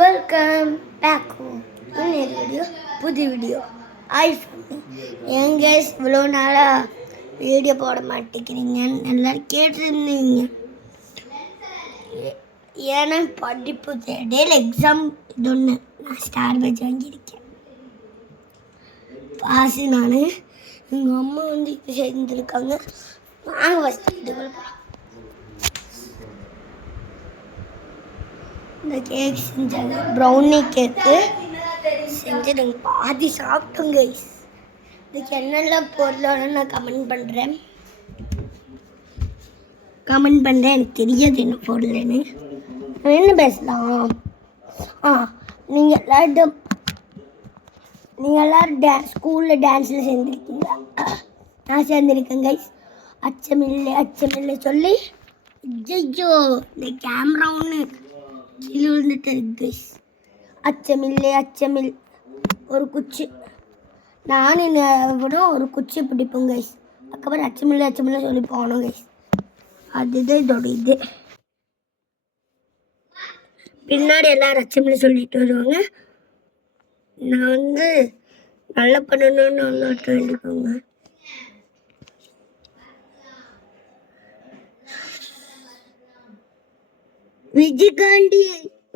Welcome back home. இன்னொரு video, புது video. ஏன் கைஸ் இவ்வளோ நாளாக வீடியோ போட மாட்டேங்கிறீங்கன்னு எல்லோரும் கேட்டுருந்தீங்க. ஏன்னா படிப்பு இடையில எக்ஸாம் இது ஒன்று நான் ஸ்டார் பேட்ச் வாங்கியிருக்கேன். பாசு நான் எங்கள் அம்மா வந்து இப்போ சேர்ந்துருக்காங்க. வாங்க ஃபஸ்ட்டு இதுக்குள்ள போகலாம். இந்த கேக் செஞ்சாங்க, ப்ரௌனி கேக்கு செஞ்சு நாங்கள் பாதி சாப்பிட்டோம் கைஸ். இதுக்கு என்னெல்லாம் பொருளானு நான் கமெண்ட் பண்ணுறேன். எனக்கு தெரியாது என்ன பொருள்னு. என்ன பேசலாம்? நீங்கள் எல்லோரும் ஸ்கூலில் டான்ஸில் சேர்ந்துருக்கீங்களா? நான் சேர்ந்துருக்கேன் கைஸ். அச்சமில்லை சொல்லி ஐயோ இந்த கேமரா ஒன்று கீழே விழுந்துட்டு கைஸ். அச்சமில்லை ஒரு குச்சி, நான் விட ஒரு குச்சி பிடிப்போம் கைஸ். அதுக்கப்புறம் அச்சமில்லை சொல்லி போகணும் கைஸ். அதுதான் இதோட இது. பின்னாடி எல்லாரும் அச்சமில்லை சொல்லிட்டு வருவாங்க. நான் வந்து நல்லா பண்ணணும்னு ஒன்று வேண்டிக்கோங்க.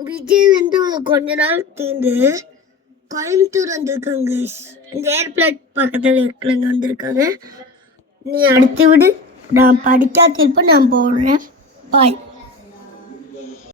விஜய் வந்து கொஞ்ச நாள் தீர்ந்து கோயம்புத்தூர் வந்திருக்காங்க. இந்த ஏர்பிளேட் பக்கத்தில் இருக்கிறவங்க வந்திருக்காங்க. நீ அடுத்து விடு, நான் படிக்காத திருப்ப நான் போடுறேன். பாய்.